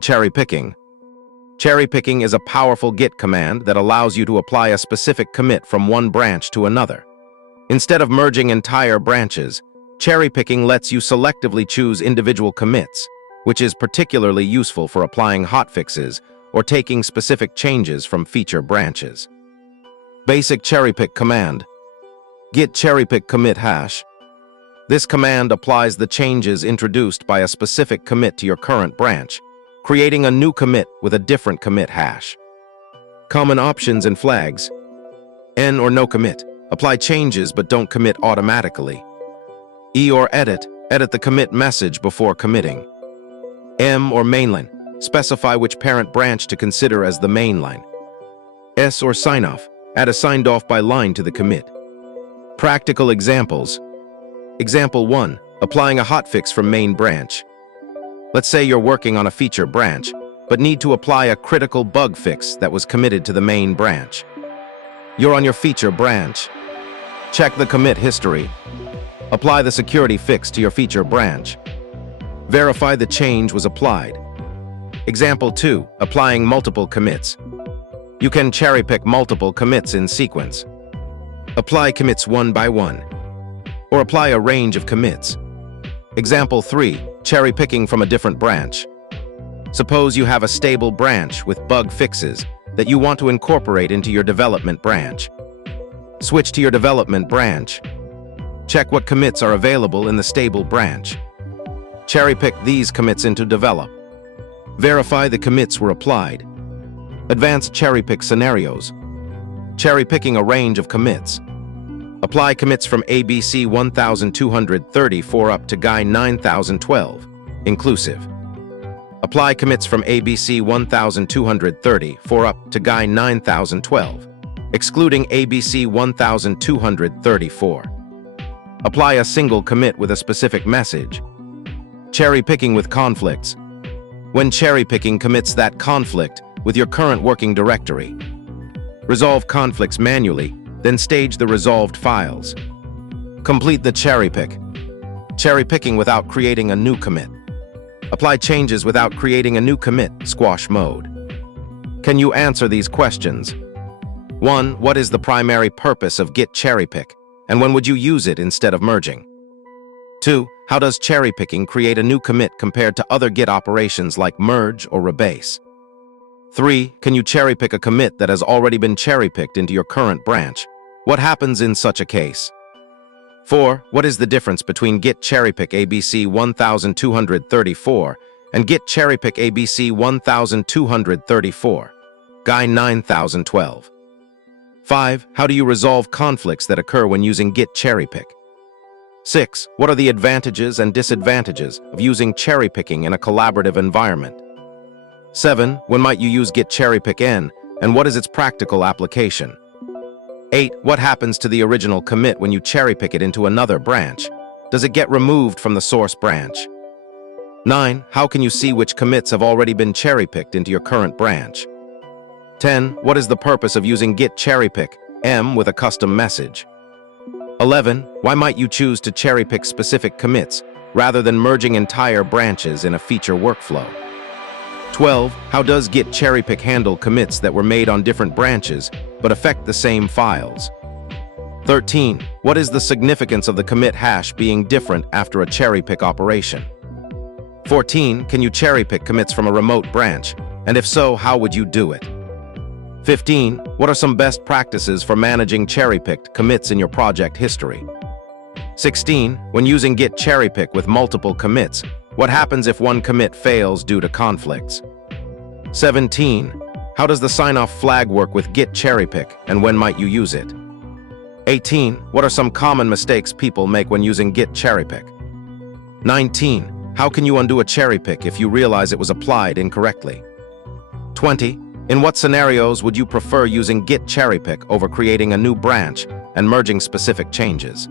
Cherry picking. Cherry picking is a powerful Git command that allows you to apply a specific commit from one branch to another. Instead of merging entire branches, cherry picking lets you selectively choose individual commits, which is particularly useful for applying hotfixes or taking specific changes from feature branches. Basic cherry pick command. Git cherry pick commit hash. This command applies the changes introduced by a specific commit to your current branch, creating a new commit with a different commit hash. Common options and flags. N or no commit. Apply changes but don't commit automatically. E or edit. Edit the commit message before committing. M or mainline. Specify which parent branch to consider as the mainline. S or signoff. Add a signed off by line to the commit. Practical examples. Example 1. Applying a hotfix from main branch. Let's say you're working on a feature branch, but need to apply a critical bug fix that was committed to the main branch. You're on your feature branch. Check the commit history. Apply the security fix to your feature branch. Verify the change was applied. Example 2. Applying multiple commits. You can cherry-pick multiple commits in sequence. Apply commits one by one, or apply a range of commits. Example 3. Cherry-picking from a different branch. Suppose you have a stable branch with bug fixes that you want to incorporate into your development branch. Switch to your development branch. Check what commits are available in the stable branch. Cherry-pick these commits into develop. Verify the commits were applied. Advanced cherry-pick scenarios. Cherry-picking a range of commits. Apply commits from ABC 1234 up to GUI 9012, inclusive. Apply commits from ABC 1234 up to GUI 9012, excluding ABC 1234. Apply a single commit with a specific message. Cherry-picking with conflicts. When cherry-picking commits that conflict with your current working directory. Resolve conflicts manually, then stage the resolved files. Complete the cherry pick. Cherry picking without creating a new commit. Apply changes without creating a new commit, squash mode. Can you answer these questions? 1. What is the primary purpose of Git cherry pick, and when would you use it instead of merging? 2. How does cherry picking create a new commit compared to other Git operations like merge or rebase? 3. Can you cherry-pick a commit that has already been cherry-picked into your current branch? What happens in such a case? 4. What is the difference between Git cherry-pick ABC 1234 and Git cherry-pick ABC 1234, GUI 9012? 5. How do you resolve conflicts that occur when using Git cherry-pick? 6. What are the advantages and disadvantages of using cherry-picking in a collaborative environment? 7. When might you use Git cherry-pick N, and what is its practical application? 8. What happens to the original commit when you cherry-pick it into another branch? Does it get removed from the source branch? 9. How can you see which commits have already been cherry-picked into your current branch? 10. What is the purpose of using Git cherry-pick M with a custom message? 11. Why might you choose to cherry-pick specific commits rather than merging entire branches in a feature workflow? 12. How does Git cherry-pick handle commits that were made on different branches but affect the same files? 13. What is the significance of the commit hash being different after a cherry-pick operation? 14. Can you cherry-pick commits from a remote branch? And if so, how would you do it? 15. What are some best practices for managing cherry-picked commits in your project history? 16. When using Git cherry-pick with multiple commits, what happens if one commit fails due to conflicts? 17. How does the sign-off flag work with Git cherry-pick, and when might you use it? 18. What are some common mistakes people make when using Git cherry-pick? 19. How can you undo a cherry-pick if you realize it was applied incorrectly? 20. In what scenarios would you prefer using Git cherry-pick over creating a new branch and merging specific changes?